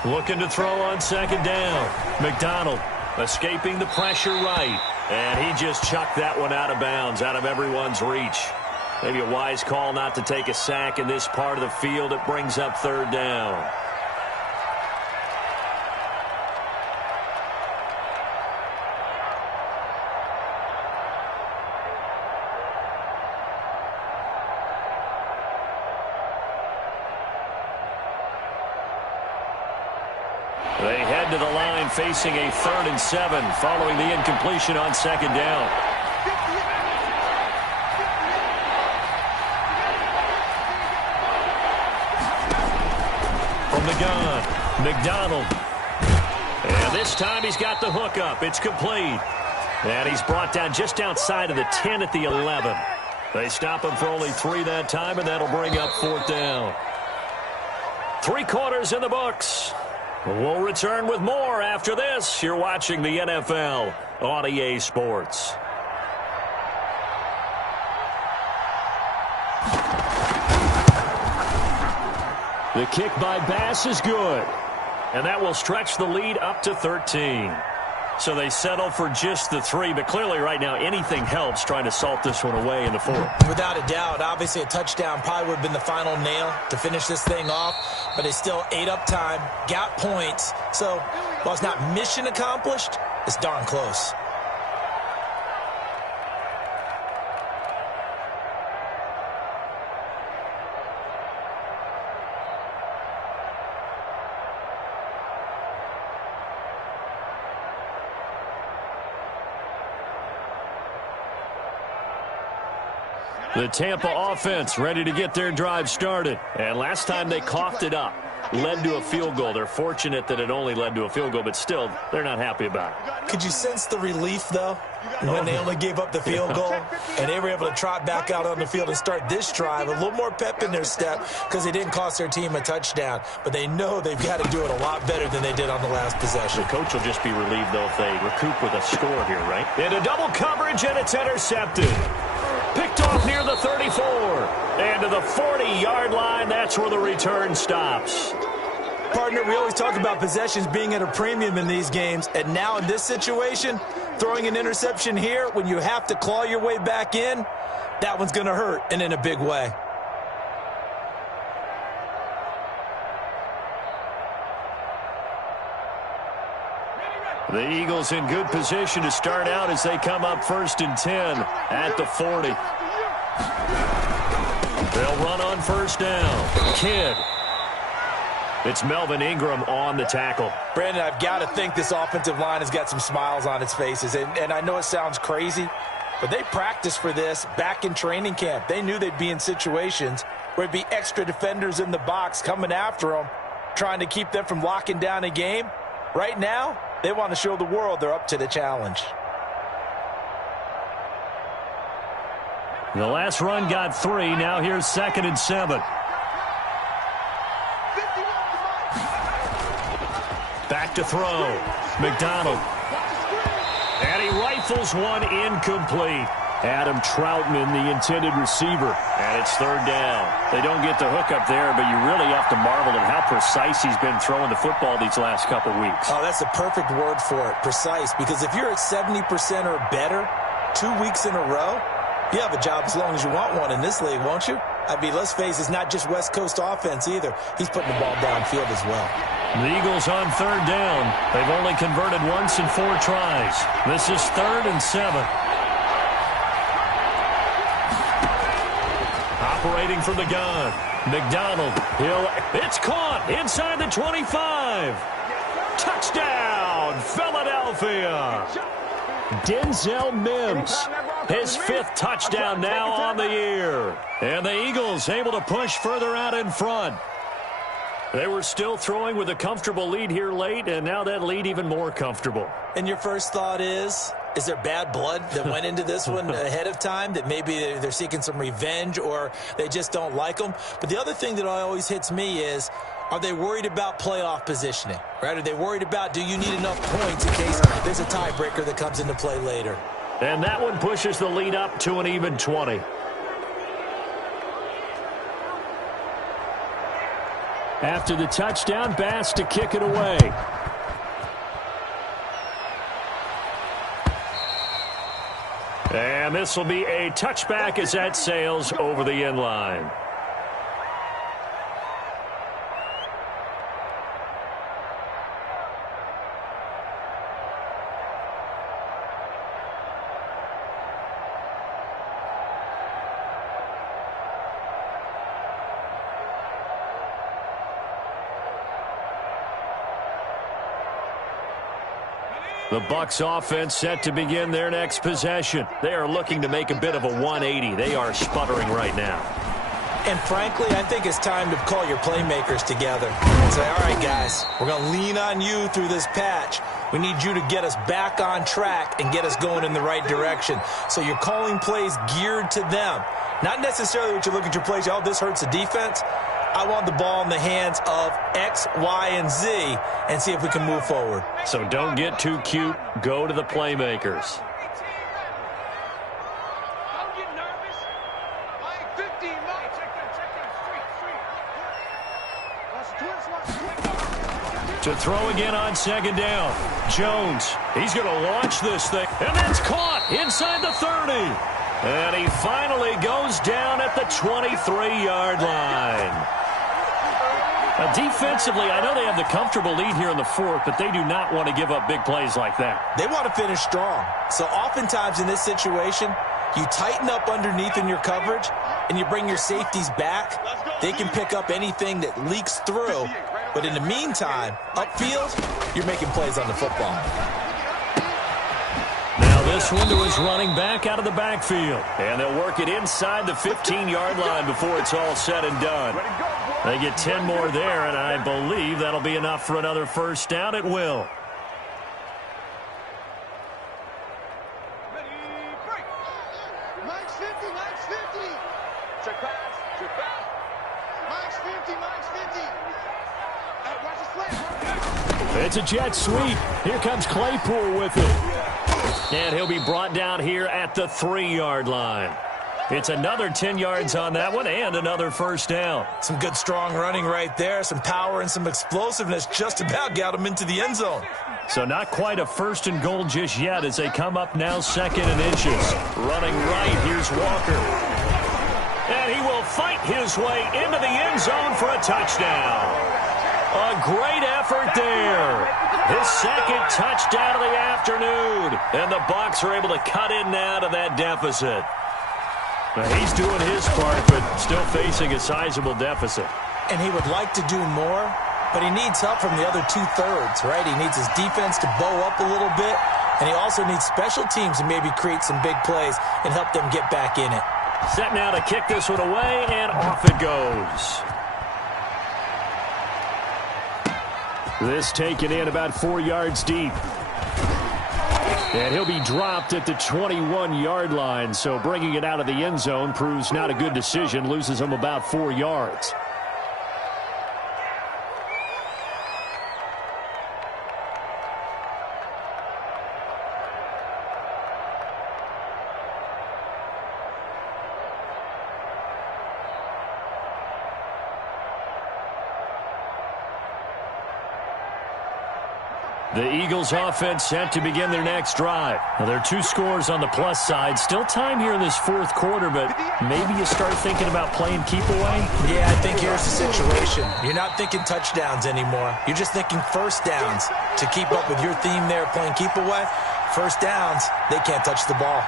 Looking to throw on second down. McDonald escaping the pressure right. And he just chucked that one out of bounds, out of everyone's reach. Maybe a wise call not to take a sack in this part of the field. It brings up third down. They head to the line facing a 3rd and 7 following the incompletion on 2nd down. From the gun, McDonald. And this time he's got the hook up. It's complete. And he's brought down just outside of the 10 at the 11. They stop him for only 3 that time, and that'll bring up 4th down. 3 quarters in the books. We'll return with more after this. You're watching the NFL on EA Sports. The kick by Bass is good. And that will stretch the lead up to 13. So they settle for just the 3, but clearly right now anything helps trying to salt this one away in the 4th. Without a doubt, obviously a touchdown probably would have been the final nail to finish this thing off, but it's still ate up time, got points. So while it's not mission accomplished, it's darn close. The Tampa offense ready to get their drive started. And last time they coughed it up, led to a field goal. They're fortunate that it only led to a field goal, but still, they're not happy about it. Could you sense the relief, though, when they only gave up the field goal and they were able to trot back out on the field and start this drive? A little more pep in their step because they didn't cost their team a touchdown, but they know they've got to do it a lot better than they did on the last possession. The coach will just be relieved, though, if they recoup with a score here, right? Into double coverage, and it's intercepted. Picked off near the 34. And to the 40-yard line, that's where the return stops. Partner, we always talk about possessions being at a premium in these games, and now in this situation, throwing an interception here when you have to claw your way back in, that one's going to hurt, and in a big way. The Eagles in good position to start out as they come up 1st and 10 at the 40. They'll run on 1st down. Kidd. It's Melvin Ingram on the tackle. Brandon, I've got to think this offensive line has got some smiles on its faces. And I know it sounds crazy, but they practiced for this back in training camp. They knew they'd be in situations where it'd be extra defenders in the box coming after them, trying to keep them from locking down a game. Right now, they want to show the world they're up to the challenge. The last run got 3. Now here's 2nd and 7. Back to throw. McDonald. And he rifles one incomplete. Adam Troutman, the intended receiver. And it's 3rd down. They don't get the hook up there, but you really have to marvel at how precise he's been throwing the football these last couple weeks. Oh, that's the perfect word for it, precise. Because if you're at 70% or better 2 weeks in a row, you have a job as long as you want one in this league, won't you? I mean, let's face it, it's not just West Coast offense either. He's putting the ball downfield as well. The Eagles on 3rd down. They've only converted once in 4 tries. This is 3rd and 7. Operating from the gun. McDonald. It's caught inside the 25. Touchdown, Philadelphia. Denzel Mims. His 5th touchdown now on the year. And the Eagles able to push further out in front. They were still throwing with a comfortable lead here late, and now that lead even more comfortable. And your first thought is there bad blood that went into this one ahead of time, that maybe they're seeking some revenge or they just don't like them? But the other thing that always hits me is, are they worried about playoff positioning? Right? Are they worried about, do you need enough points in case there's a tiebreaker that comes into play later? And that one pushes the lead up to an even 20. After the touchdown, Bass to kick it away. And this will be a touchback as that sails over the end line. The Bucs offense set to begin their next possession. They are looking to make a bit of a 180. They are sputtering right now. And frankly, I think it's time to call your playmakers together and say, all right, guys, we're going to lean on you through this patch. We need you to get us back on track and get us going in the right direction. So you're calling plays geared to them. Not necessarily what you look at your plays, oh, this hurts the defense. I want the ball in the hands of X, Y, and Z and see if we can move forward. So don't get too cute. Go to the playmakers. Don't get nervous. Line 15, Mike. Check that. To throw again on second down. Jones, he's going to launch this thing. And that's caught inside the 30. And he finally goes down at the 23-yard line. Now, defensively, I know they have the comfortable lead here in the fourth, but they do not want to give up big plays like that. They want to finish strong. So oftentimes in this situation, you tighten up underneath in your coverage, and you bring your safeties back. They can pick up anything that leaks through. But in the meantime, upfield, you're making plays on the football. Now this one to his running back out of the backfield. And they'll work it inside the 15-yard line before it's all said and done. They get 10 more there, and I believe that'll be enough for another first down. It will. Mike's 50, Mike's 50. Check pass. Check pass. Mike's 50, Mike's 50. Hey, watch the slant. It's a jet sweep. Here comes Claypool with it. And he'll be brought down here at the 3-yard line. It's another 10 yards on that one and another first down. Some good, strong running right there. Some power and some explosiveness just about got him into the end zone. So not quite a first and goal just yet as they come up now second and inches. Running right, here's Walker. And he will fight his way into the end zone for a touchdown. A great effort there. His second touchdown of the afternoon. And the Bucs are able to cut in now to that deficit. Now he's doing his part, but still facing a sizable deficit. And he would like to do more, but he needs help from the other two-thirds, right? He needs his defense to bow up a little bit, and he also needs special teams to maybe create some big plays and help them get back in it. Set now to kick this one away, and off it goes. This taken in about 4 yards deep. And he'll be dropped at the 21-yard line, so bringing it out of the end zone proves not a good decision, loses him about 4 yards. The Eagles offense set to begin their next drive. Now, there are 2 scores on the plus side. Still time here in this fourth quarter, but maybe you start thinking about playing keep away? Yeah, I think here's the situation. You're not thinking touchdowns anymore. You're just thinking first downs. To keep up with your theme there, playing keep away, first downs, they can't touch the ball.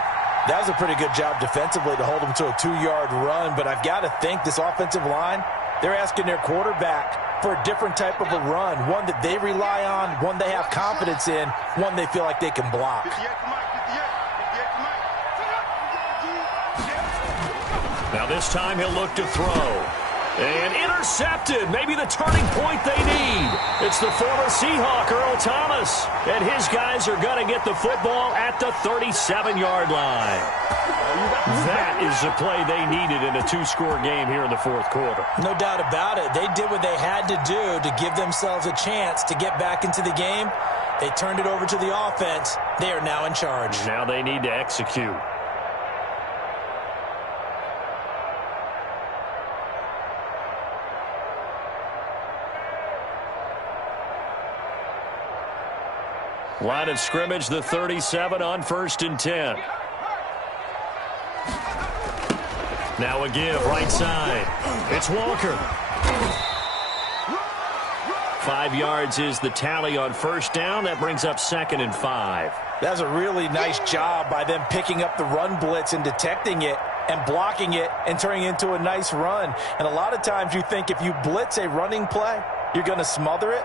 That was a pretty good job defensively to hold them to a 2-yard run, but I've got to think this offensive line, they're asking their quarterback for a different type of a run, one that they rely on, one they have confidence in, one they feel like they can block. Now this time he'll look to throw. And intercepted. Maybe the turning point they need. It's the former Seahawk, Earl Thomas. And his guys are going to get the football at the 37-yard line. That is the play they needed in a 2-score game here in the fourth quarter. No doubt about it. They did what they had to do to give themselves a chance to get back into the game. They turned it over to the offense. They are now in charge. Now they need to execute. Line of scrimmage, the 37 on 1st and 10. Now a give, right side. It's Walker. 5 yards is the tally on first down. That brings up 2nd and 5. That's a really nice job by them picking up the run blitz and detecting it and blocking it and turning it into a nice run. And a lot of times you think if you blitz a running play, you're going to smother it.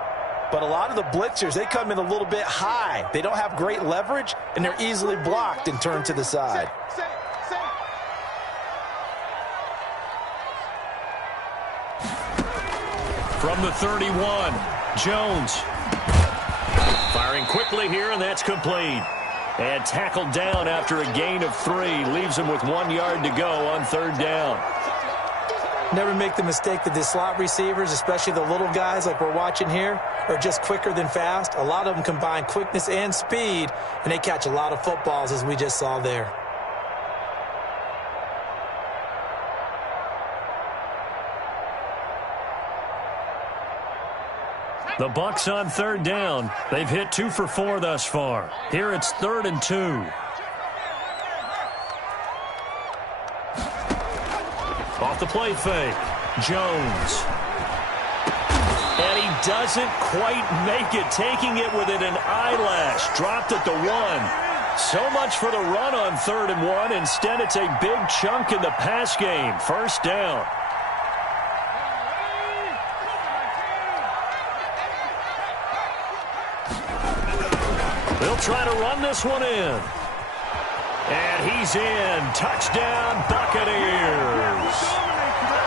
But a lot of the blitzers, they come in a little bit high. They don't have great leverage, and they're easily blocked and turned to the side. From the 31, Jones. Firing quickly here, and that's complete. And tackled down after a gain of 3. Leaves him with 1 yard to go on 3rd down. Never make the mistake that the slot receivers, especially the little guys like we're watching here, are just quicker than fast. A lot of them combine quickness and speed, and they catch a lot of footballs, as we just saw there. The Bucs on 3rd down. They've hit 2 for 4 thus far. Here it's 3rd and 2. Off the play fake, Jones. And he doesn't quite make it, taking it within an eyelash. Dropped at the 1. So much for the run on 3rd and 1. Instead, it's a big chunk in the pass game. 1st down. They'll try to run this one in. And he's in. Touchdown, Buccaneers.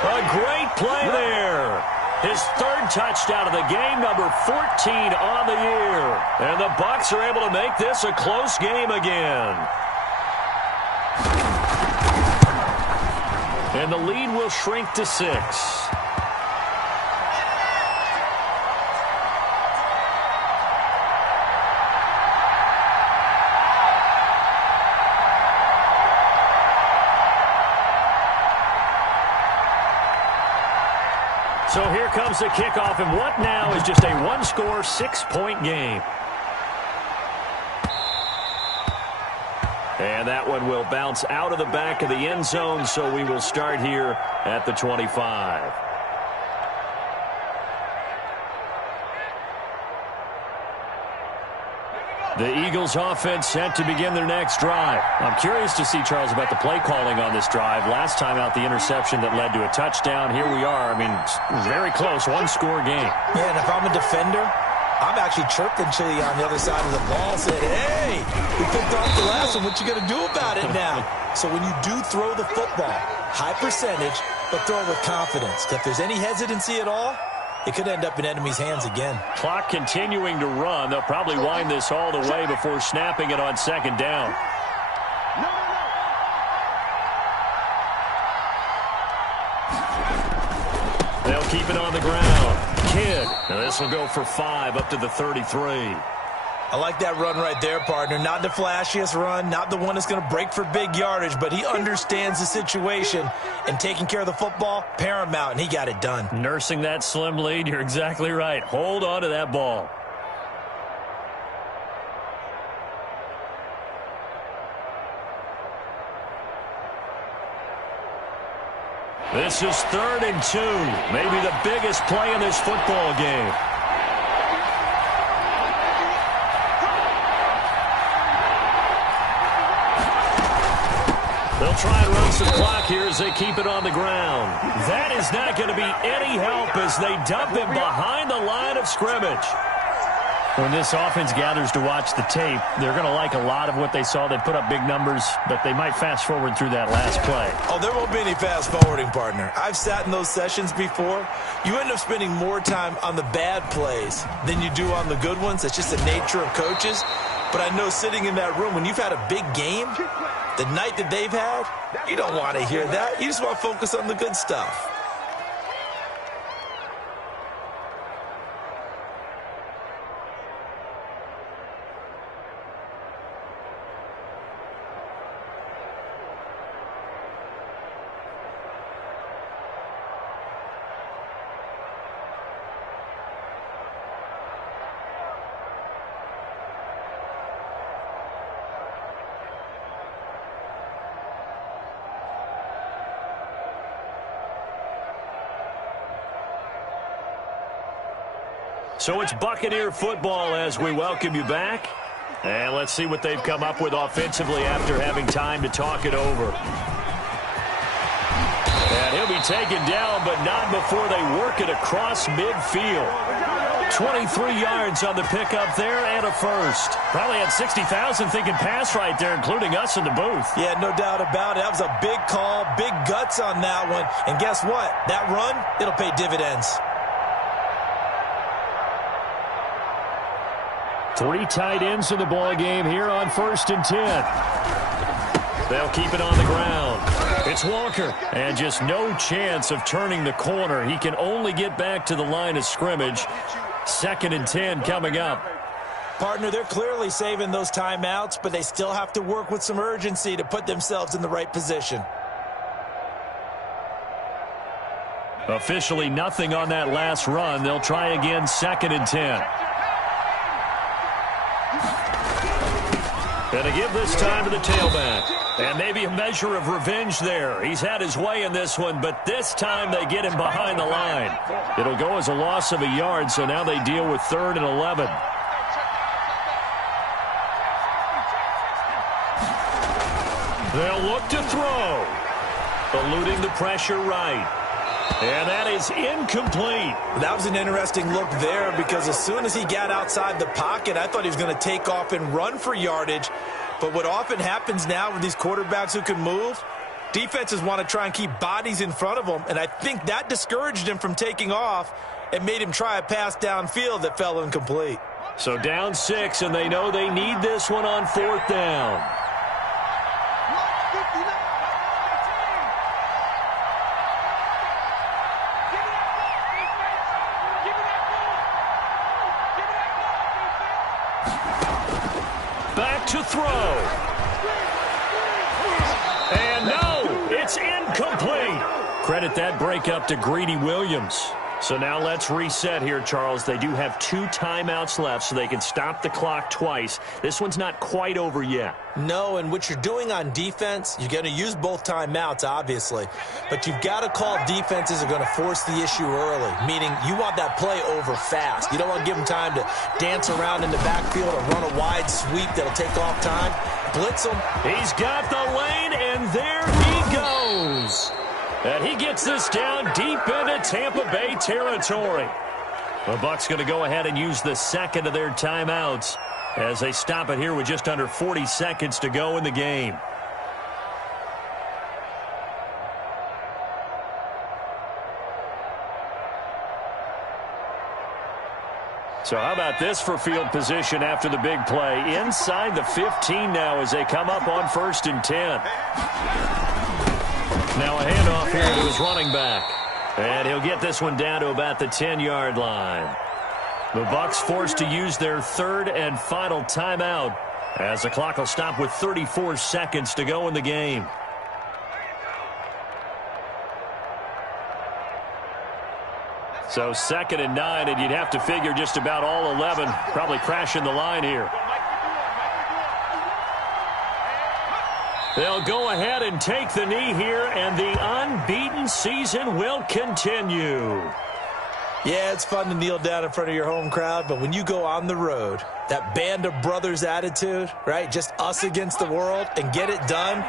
A great play there. His 3rd touchdown of the game, number 14 on the year. And the Bucs are able to make this a close game again. And the lead will shrink to 6. So here comes the kickoff, and what now is just a 1-score, 6-point game. And that one will bounce out of the back of the end zone, so we will start here at the 25. The Eagles offense set to begin their next drive. I'm curious to see, Charles, about the play calling on this drive. Last time out, the interception that led to a touchdown. Here we are. I mean, very close, 1-score game. Yeah, and if I'm a defender, I'm actually chirping Chili on the other side of the ball, saying, hey, we picked off the last one. What you going to do about it now? So when you do throw the football, high percentage, but throw it with confidence. If there's any hesitancy at all, it could end up in enemy's hands again. Clock continuing to run. They'll probably wind this all the way before snapping it on 2nd down. They'll keep it on the ground. Kidd. Now this will go for 5 up to the 33. I like that run right there, partner. Not the flashiest run, not the one that's going to break for big yardage, but he understands the situation, and taking care of the football, paramount, and he got it done. Nursing that slim lead, you're exactly right. Hold on to that ball. This is 3rd and 2, maybe the biggest play in this football game. They'll try and run some clock here as they keep it on the ground. That is not going to be any help as they dump him behind the line of scrimmage. When this offense gathers to watch the tape, they're going to like a lot of what they saw. They put up big numbers, but they might fast forward through that last play. Oh, there won't be any fast forwarding, partner. I've sat in those sessions before. You end up spending more time on the bad plays than you do on the good ones. It's just the nature of coaches. But I know sitting in that room, when you've had a big game, the night that they've had, you don't want to hear that. You just want to focus on the good stuff. So it's Buccaneer football as we welcome you back. And let's see what they've come up with offensively after having time to talk it over. And he'll be taken down, but not before they work it across midfield. 23 yards on the pickup there and a first. Probably had 60,000 thinking pass right there, including us in the booth. Yeah, no doubt about it. That was a big call, big guts on that one. And guess what? That run, it'll pay dividends. 3 tight ends in the ball game here on 1st and 10. They'll keep it on the ground. It's Walker, and just no chance of turning the corner. He can only get back to the line of scrimmage. 2nd and 10 coming up. Partner, they're clearly saving those timeouts, but they still have to work with some urgency to put themselves in the right position. Officially nothing on that last run. They'll try again 2nd and 10. And to give this time to the tailback. And maybe a measure of revenge there. He's had his way in this one, but this time they get him behind the line. It'll go as a loss of a yard, so now they deal with 3rd and 11. They'll look to throw. Eluding the pressure right. And that is incomplete. That was an interesting look there because as soon as he got outside the pocket, I thought he was going to take off and run for yardage. But what often happens now with these quarterbacks who can move, defenses want to try and keep bodies in front of them, and I think that discouraged him from taking off and made him try a pass downfield that fell incomplete. So down 6, and they know they need this one on 4th down. Back to throw. And no, it's incomplete. Credit that breakup to Greedy Williams. So now let's reset here, Charles. They do have 2 timeouts left, so they can stop the clock twice. This one's not quite over yet. No, and what you're doing on defense, you're going to use both timeouts, obviously. But you've got to call defenses are going to force the issue early, meaning you want that play over fast. You don't want to give them time to dance around in the backfield or run a wide sweep that'll take off time. Blitz them. He's got the lane, and there he goes. And he gets this down deep into Tampa Bay territory. The Bucs going to go ahead and use the 2nd of their timeouts as they stop it here with just under 40 seconds to go in the game. So how about this for field position after the big play? Inside the 15 now as they come up on 1st and 10. Now a handoff here to his running back. And he'll get this one down to about the 10-yard line. The Bucs forced to use their 3rd and final timeout as the clock will stop with 34 seconds to go in the game. So 2nd and 9, and you'd have to figure just about all 11 probably crashing the line here. They'll go ahead and take the knee here, and the unbeaten season will continue. Yeah, it's fun to kneel down in front of your home crowd, but when you go on the road, that band of brothers attitude, right, just us against the world, and get it done,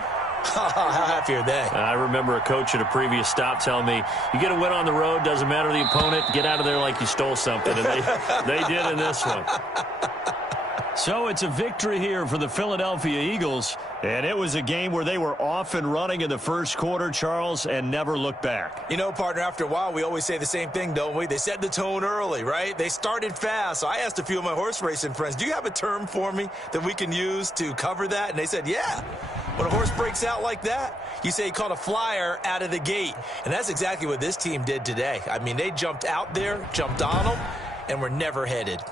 how happy are they? I remember a coach at a previous stop telling me, you get a win on the road, doesn't matter the opponent, get out of there like you stole something, and they did in this one. So it's a victory here for the Philadelphia Eagles, and it was a game where they were off and running in the first quarter, Charles, and never looked back. You know, partner, after a while, we always say the same thing, don't we? They set the tone early, right? They started fast. So I asked a few of my horse racing friends, do you have a term for me that we can use to cover that? And they said, yeah. When a horse breaks out like that, you say he caught a flyer out of the gate. And that's exactly what this team did today. I mean, they jumped out there, jumped on them, and were never headed.